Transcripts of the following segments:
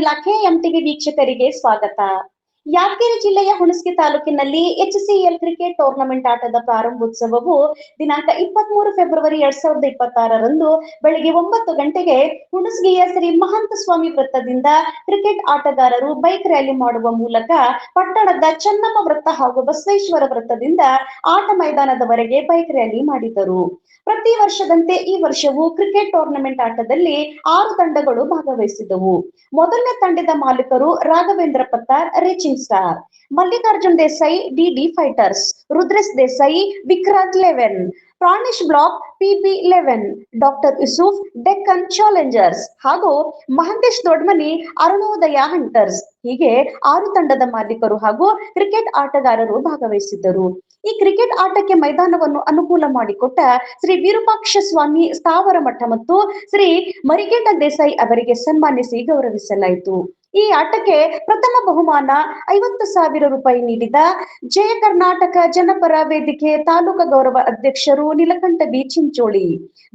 ಇಲಾಖೆ ಎಂಟಿವಿ ವೀಕ್ಷಕರಿಗೆ ಸ್ವಾಗತ. ಯಾದಗಿರಿ ಜಿಲ್ಲೆಯ ಹುಣಸಗಿ ತಾಲೂಕಿನಲ್ಲಿ HCL ಕ್ರಿಕೆಟ್ ಟೂರ್ನಮೆಂಟ್ ಆಟದ ಪ್ರಾರಂಭೋತ್ಸವವು ದಿನಾಂಕ 23 ಫೆಬ್ರವರಿ 2026ರಂದು ಬೆಳಗ್ಗೆ 9 ಗಂಟೆಗೆ ಹುಣಸಗಿಯ ಶ್ರೀ ಮಹಂತ ಸ್ವಾಮಿ ವೃತ್ತದಿಂದ ಕ್ರಿಕೆಟ್ ಆಟಗಾರರು ಬೈಕ್ ರ್ಯಾಲಿ ಮಾಡುವ ಮೂಲಕ ಪಟ್ಟಣದ ಚೆನ್ನಮ್ಮ ವೃತ್ತ ಹಾಗೂ ಬಸವೇಶ್ವರ ವೃತ್ತದಿಂದ ಆಟ ಮೈದಾನದವರೆಗೆ ಬೈಕ್ ರ್ಯಾಲಿ ಮಾಡಿದರು. ಪ್ರತಿ ವರ್ಷದಂತೆ ಈ ವರ್ಷವೂ ಕ್ರಿಕೆಟ್ ಟೂರ್ನಮೆಂಟ್ ಆಟದಲ್ಲಿ 6 ತಂಡಗಳು ಭಾಗವಹಿಸಿದವು. ಮೊದಲನೇ ತಂಡದ ಮಾಲೀಕರು Raghavendra Pattar racing star, Mallikarjun Desai DD fighters, Rudresh Desai Vikrant 11, Pranesh black PB11, doctor Yusuf Deccan challengers ಹಾಗೂ ಮಹಂತೇಶ್ ದೊಡ್ಮನಿ ಅರುಣೋದಯ ಹಂಟರ್ಸ್ ಹೀಗೆ 6 ತಂಡದ ಮಾಲೀಕರು ಹಾಗೂ ಕ್ರಿಕೆಟ್ ಆಟಗಾರರು ಭಾಗವಹಿಸಿದ್ದರು. ಈ ಕ್ರಿಕೆಟ್ ಆಟಕ್ಕೆ ಮೈದಾನವನ್ನು ಅನುಕೂಲ ಮಾಡಿಕೊಟ್ಟ ಶ್ರೀ ವಿರೂಪಾಕ್ಷ ಸ್ವಾಮಿ ಸ್ಥಾವರ ಮಠ ಮತ್ತು ಶ್ರೀ ಮರಿಗೇಟ ದೇಸಾಯಿ ಅವರಿಗೆ ಸನ್ಮಾನಿಸಿ ಗೌರವಿಸಲಾಯಿತು. ಈ ಆಟಕ್ಕೆ ಪ್ರಥಮ ಬಹುಮಾನ 50,000 ರೂಪಾಯಿ ನೀಡಿದ ಜಯ ಕರ್ನಾಟಕ ಜನಪರ ವೇದಿಕೆ ತಾಲೂಕಾ ಗೌರವ ಅಧ್ಯಕ್ಷರು ನೀಲಕಂಠ ಬಿ ಚಿಂಚೋಳಿ,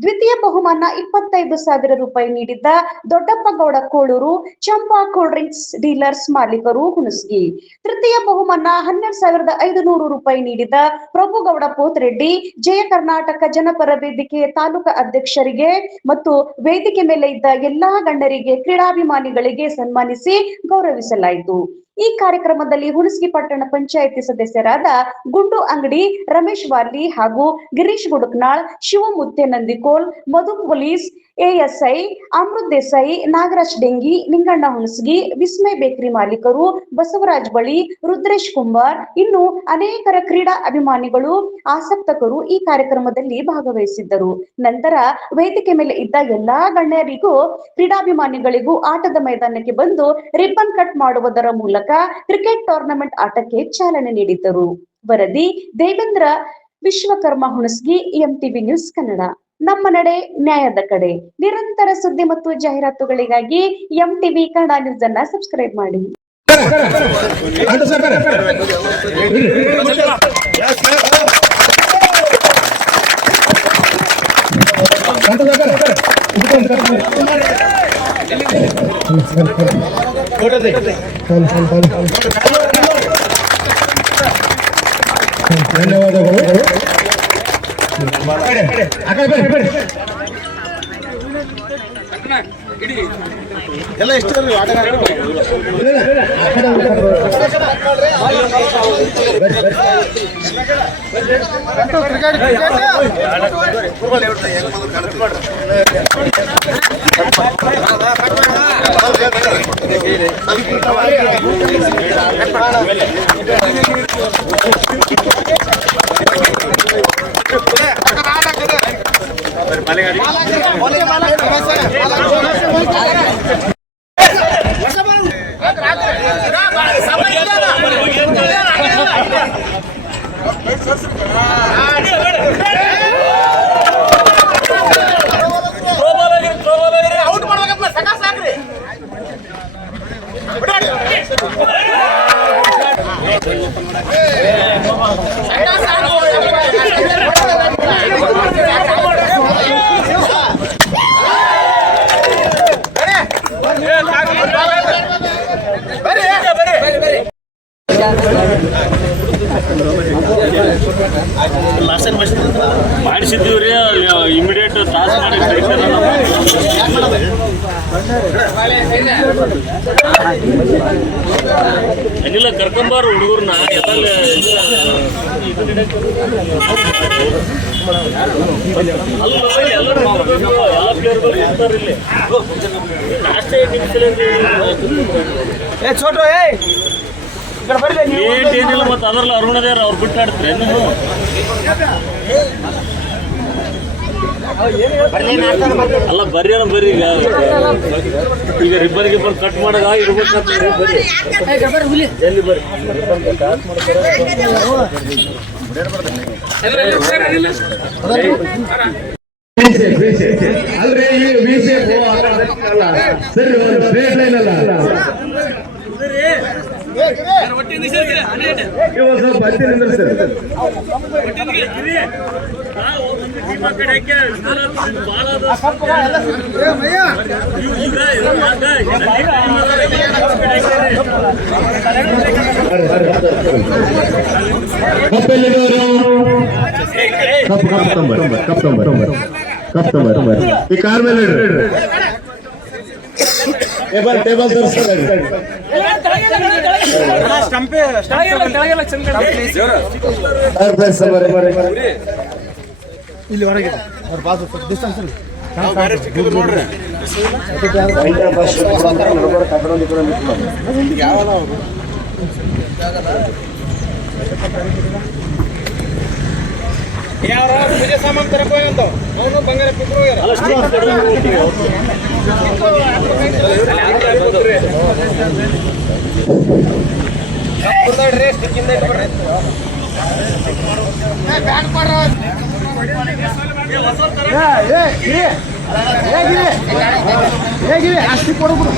ದ್ವಿತೀಯ ಬಹುಮಾನ 25,000 ರೂಪಾಯಿ ನೀಡಿದ್ದ ದೊಡ್ಡಪ್ಪ ಗೌಡ ಕೋಳೂರು ಚಂಪಾ ಕೂಲ್ ಡ್ರಿಂಕ್ಸ್ ಡೀಲರ್ಸ್ ಮಾಲೀಕರು ಹುಣಸಗಿ, ತೃತೀಯ ಬಹುಮಾನ 12,500 ರೂಪಾಯಿ ನೀಡಿದ ಪ್ರಭುಗೌಡ ಪೋತ್ರೆಡ್ಡಿ ಜಯ ಕರ್ನಾಟಕ ಜನಪರ ವೇದಿಕೆ ತಾಲೂಕಾ ಅಧ್ಯಕ್ಷರಿಗೆ ಮತ್ತು ವೇದಿಕೆ ಮೇಲೆ ಇದ್ದ ಎಲ್ಲಾ ಗಣ್ಯರಿಗೆ ಕ್ರೀಡಾಭಿಮಾನಿಗಳಿಗೆ ಸನ್ಮಾನಿಸಿ ಗೌರವಿಸಲಾಯಿತು. ಈ ಕಾರ್ಯಕ್ರಮದಲ್ಲಿ ಹುಣಸಗಿ ಪಟ್ಟಣ ಪಂಚಾಯಿತಿ ಸದಸ್ಯರಾದ ಗುಂಡು ಅಂಗಡಿ, ರಮೇಶ್ ವಾರ್ಲಿ ಹಾಗೂ Girish Gudaknal, Shivamutte Nandikol, Madhu police, ASI Amrut Desai, Nagaraj Dengi, Ninganna Hunasagi, Vismay bakery ಮಾಲೀಕರು, ಬಸವರಾಜ್ ಬಳಿ, ರುದ್ರೇಶ್ ಕುಂಬಾರ್ ಇನ್ನು ಅನೇಕರ ಕ್ರೀಡಾ ಅಭಿಮಾನಿಗಳು ಆಸಕ್ತಕರು ಈ ಕಾರ್ಯಕ್ರಮದಲ್ಲಿ ಭಾಗವಹಿಸಿದ್ದರು. ನಂತರ ವೇದಿಕೆ ಮೇಲೆ ಇದ್ದ ಎಲ್ಲಾ ಗಣ್ಯರಿಗೂ ಕ್ರೀಡಾಭಿಮಾನಿಗಳಿಗೂ ಆಟದ ಮೈದಾನಕ್ಕೆ ಬಂದು ರಿಬ್ಬನ್ ಕಟ್ ಮಾಡುವುದರ ಮೂಲಕ ಕ್ರಿಕೆಟ್ ಟೂರ್ನಮೆಂಟ್ ಆಟಕ್ಕೆ ಚಾಲನೆ ನೀಡಿದ್ದರು. ವರದಿ ದೇವೇಂದ್ರ ವಿಶ್ವಕರ್ಮ, ಹುಣಸಗಿ, MTV ನ್ಯೂಸ್ ಕನ್ನಡ. ನಮ್ಮ ನಡೆ ನ್ಯಾಯದ ಕಡೆ. ನಿರಂತರ ಸುದ್ದಿ ಮತ್ತು ಜಾಹೀರಾತುಗಳಿಗಾಗಿ MTV ಕನ್ನಡ ನ್ಯೂಸ್ ಅನ್ನ ಸಬ್ಸ್ಕ್ರೈಬ್ ಮಾಡಿ. ಧನ್ಯವಾದಗಳು. ಎಲ್ಲ ಎಷ್ಟು ಮಾಡಿಸಿದ್ದೀವ್ರಿ. ಇಮಿಡಿಯೇಟ್ ಟಾಸ್ ಮಾಡಿ ಏನಿಲ್ಲ ಕರ್ಕೊಂಬಾರು ಹುಡುಗರ್ನ ಎಲ್ಲ ಪ್ಲೇಯರ್ಗಳು ಇರ್ತಾರೆ ಇಲ್ಲಿ. ಲಾಸ್ಟ್ ಏನಿಲ್ಲ ಮತ್ತೆ ಅದರಲ್ಲ ಅರುಣದೇವ್ರ ಅವ್ರು ಬಿಟ್ಟಾಡ್ತಾರೆ ನೀವು ಅಲ್ಲ ಬರ್ರಿ ಬರ್ರಿ. ಈಗ ರಿಬ್ಬನ್ ಗಿಬ್ಬನ್ ಕಟ್ ಮಾಡಾಗ ಇರ್ಬೇಕು ಬರ್ರಿ ಎಲ್ಲಿ ಬರ್ರಿ. ಅಲ್ರಿ ಈಗ ಈ ಕಾರ್ ಮೇಲೆ ಟೇಬಲ್ ಇಲ್ಲಿ ಹೊರಗೆ ಅವ್ರ ಬಾಜು ಡಿಸ್ಟೆನ್ಸ್ ನೋಡ್ರಿ ಯಾವ ಪೂಜೆ ಸಾಮಾನು ತರಕ ಹೋಗಂತ ಅವನು ಬಂಗಾರ ಪಿಕ್ರು ಅಷ್ಟು ಕೊಡಬಹುದು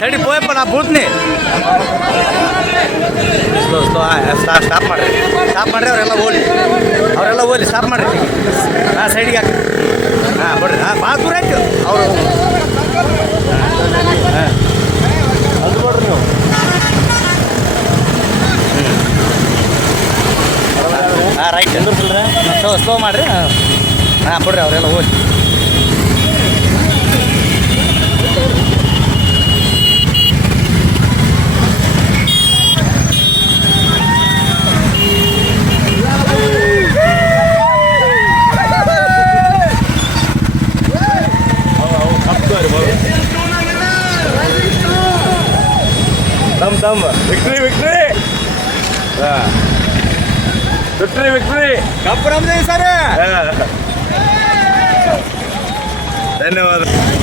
ಹೇಳಿ ಪೋಯಪ್ಪ ನಾ ಬೂತ್ನಿ ಸ್ಟಾಪ್ ಮಾಡ್ರಿ ಅವರೆಲ್ಲ ಓಲಿ ಸ್ಟಾಪ್ ಮಾಡ್ರಿ ಹಾಂ ಸೈಡಿಗೆ ಹಾಕಿ ಹಾಂ ಬಿಡ್ರಿ ಹಾಂ ಭಾಳ ದೂರ ಆಯ್ತು ಅವರು ಹಾಂ ಅದು ಬಿಡ್ರಿ ನೀವು ಹಾಂ ರೈಟ್ ಎಂದ್ರಲ್ರಿ ಸ್ಲೋ ಮಾಡಿರಿ ಹಾಂ ಬಿಡ್ರಿ ಅವರೆಲ್ಲ ಓಲಿ Dam, victory! Victory! Kapuram deh sana. धन्यवाद.